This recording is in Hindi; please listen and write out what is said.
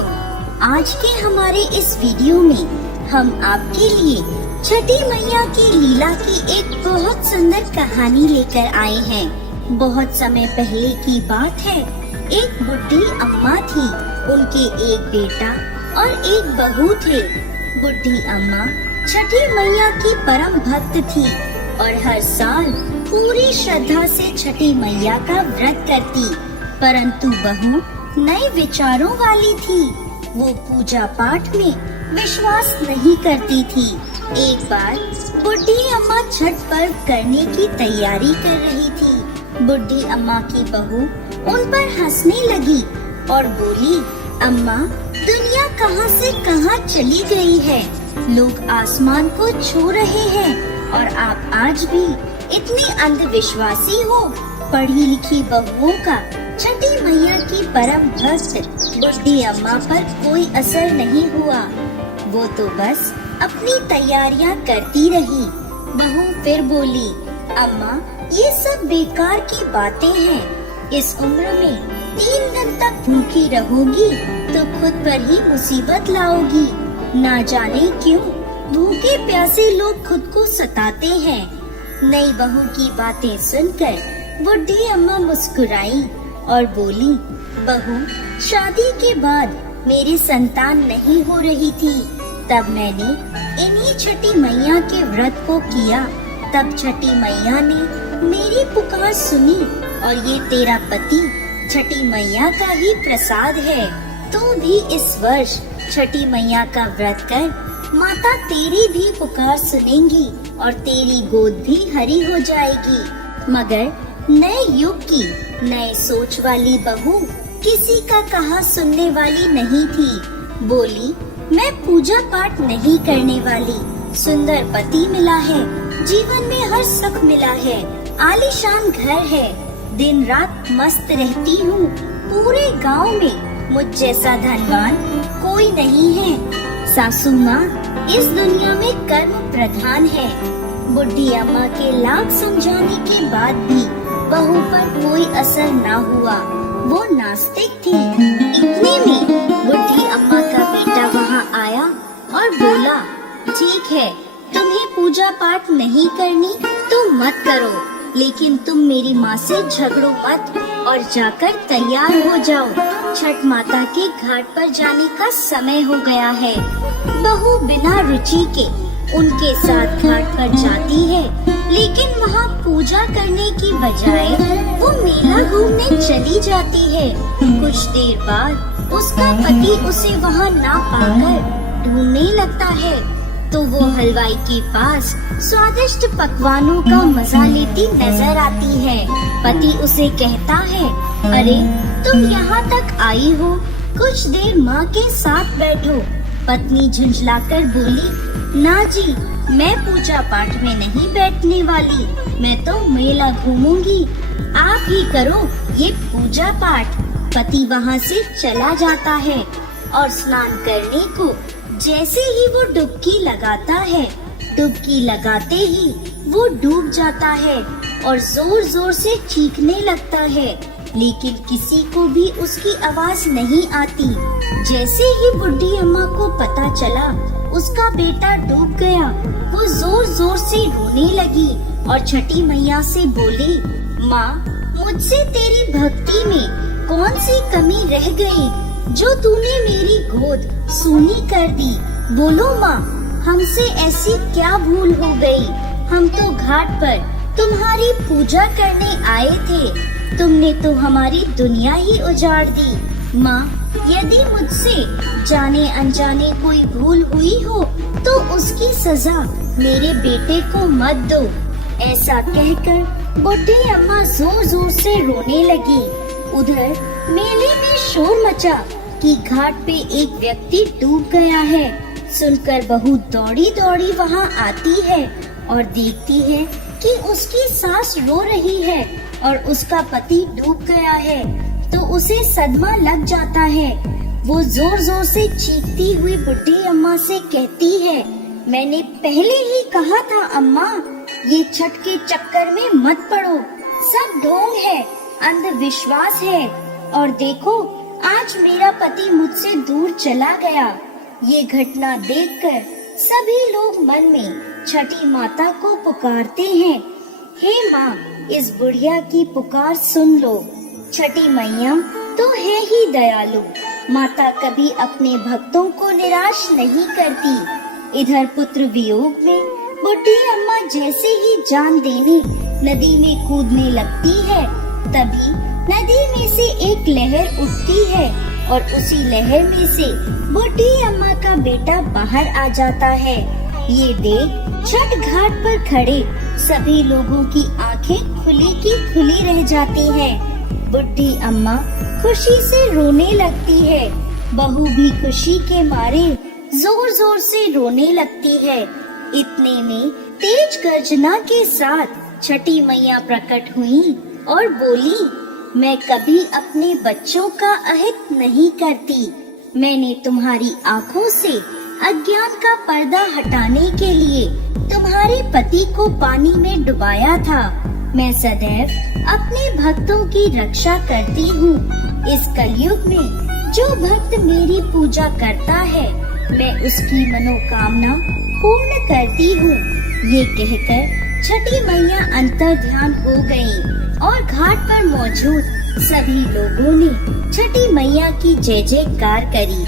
दोस्तों, आज के हमारे इस वीडियो में हम आपके लिए छठी मैया की लीला की एक बहुत सुंदर कहानी लेकर आए हैं। बहुत समय पहले की बात है। एक बुढ़ी अम्मा थी, उनके एक बेटा और एक बहू थे। बुढ़ी अम्मा छठी मैया की परम भक्त थी और हर साल पूरी श्रद्धा से छठी मैया का व्रत करती। परंतु बहू नए विचारों वाली थी। वो पूजा पाठ में विश्वास नहीं करती थी। एक बार बुढ़ी अम्मा छठ पर्व करने की तैयारी कर रही थी। बुढ़ी अम्मा की बहू उन पर हंसने लगी और बोली, अम्मा, दुनिया कहां से कहां चली गई है। लोग आसमान को छू रहे हैं और आप आज भी इतनी अंधविश्वासी हो। पढ़ी लिखी बहुओं का छठी मैया की परम भक्त बुढ़ी अम्मा पर कोई असर नहीं हुआ। वो तो बस अपनी तैयारियां करती रही। बहू फिर बोली, अम्मा, ये सब बेकार की बातें हैं। इस उम्र में 3 दिन तक भूखी रहोगी तो खुद पर ही मुसीबत लाओगी। ना जाने क्यों भूखे प्यासे लोग खुद को सताते हैं। नई बहू की बातें सुनकर बुढ़ी अम्मा मुस्कुराई और बोली, बहू, शादी के बाद मेरी संतान नहीं हो रही थी। तब मैंने इन्हीं छठी मैया के व्रत को किया। तब छठी मैया ने मेरी पुकार सुनी और ये तेरा पति छठी मैया का ही प्रसाद है। तू भी इस वर्ष छठी मैया का व्रत कर, माता तेरी भी पुकार सुनेंगी और तेरी गोद भी हरी हो जाएगी। मगर नए युग की नए सोच वाली बहू किसी का कहा सुनने वाली नहीं थी। बोली, मैं पूजा पाठ नहीं करने वाली। सुंदर पति मिला है, जीवन में हर सुख मिला है, आलीशान घर है, दिन रात मस्त रहती हूँ। पूरे गांव में मुझ जैसा धनवान कोई नहीं है। सासू माँ इस दुनिया में कर्म प्रधान है। बुढ़ी अम्मा के लाख समझाने के बाद भी बहू पर कोई असर ना हुआ। वो नास्तिक थी। इतने में बुढ़ी अम्मा का बेटा वहाँ आया और बोला, ठीक है, तुम्हें पूजा पाठ नहीं करनी तो मत करो, लेकिन तुम मेरी माँ से झगड़ो मत और जाकर तैयार हो जाओ। छठ माता के घाट पर जाने का समय हो गया है। बहू बिना रुचि के उनके साथ घाट पर जाती है, लेकिन वहाँ पूजा करने की बजाय वो मेला घूमने चली जाती है। कुछ देर बाद उसका पति उसे वहाँ ना पाकर ढूंढने लगता है, तो वो हलवाई के पास स्वादिष्ट पकवानों का मजा लेती नजर आती है। पति उसे कहता है, अरे तुम यहाँ तक आई हो, कुछ देर माँ के साथ बैठो। पत्नी झुंझलाकर बोली, ना जी, मैं पूजा पाठ में नहीं बैठने वाली, मैं तो मेला घूमूंगी। आप ही करो ये पूजा पाठ। पति वहाँ से चला जाता है और स्नान करने को जैसे ही वो डुबकी लगाता है, डुबकी लगाते ही वो डूब जाता है और जोर जोर से चीखने लगता है, लेकिन किसी को भी उसकी आवाज नहीं आती। जैसे ही बुढ़ी अम्मा को पता चला उसका बेटा डूब गया, वो जोर जोर से रोने लगी और छठी मैया से बोली, माँ, मुझसे तेरी भक्ति में कौन सी कमी रह गई जो तूने मेरी गोद सूनी कर दी। बोलो माँ, हमसे ऐसी क्या भूल हो गई। हम तो घाट पर तुम्हारी पूजा करने आए थे, तुमने तो हमारी दुनिया ही उजाड़ दी। माँ, यदि मुझसे जाने अनजाने कोई भूल हुई हो तो उसकी सजा मेरे बेटे को मत दो। ऐसा कहकर बुढ़ी अम्मा जोर जोर से रोने लगी। उधर मेले में शोर मचा कि घाट पे एक व्यक्ति डूब गया है। सुनकर बहू दौड़ी दौड़ी वहाँ आती है और देखती है कि उसकी सास रो रही है और उसका पति डूब गया है, तो उसे सदमा लग जाता है। वो जोर जोर से चीखती हुई बुढ़ी अम्मा से कहती है, मैंने पहले ही कहा था अम्मा, ये छठ के चक्कर में मत पड़ो। सब ढोंग है, अंधविश्वास है। और देखो, आज मेरा पति मुझसे दूर चला गया। ये घटना देखकर सभी लोग मन में छठी माता को पुकारते हैं। हे माँ, इस बुढ़िया की पुकार सुन लो। छठी मैया तो है ही दयालु। माता कभी अपने भक्तों को निराश नहीं करती। इधर पुत्र वियोग में बुढ़ी अम्मा जैसे ही जान देने नदी में कूदने लगती है, तभी नदी में से एक लहर उठती है और उसी लहर में से बुढ़ी अम्मा का बेटा बाहर आ जाता है। ये देख छठ घाट पर खड़े सभी लोगों की आंखें खुली की खुली रह जाती हैं। बुढ़ी अम्मा खुशी से रोने लगती है। बहू भी खुशी के मारे जोर जोर से रोने लगती है। इतने में तेज गर्जना के साथ छठी मैया प्रकट हुई और बोली, मैं कभी अपने बच्चों का अहित नहीं करती। मैंने तुम्हारी आँखों से अज्ञान का पर्दा हटाने के लिए तुम्हारे पति को पानी में डुबाया था। मैं सदैव अपने भक्तों की रक्षा करती हूँ। इस कलयुग में जो भक्त मेरी पूजा करता है, मैं उसकी मनोकामना पूर्ण करती हूँ। ये कहकर छठी मैया अंतर ध्यान हो गयी और घाट पर मौजूद सभी लोगों ने छठी मैया की जय जयकार करी।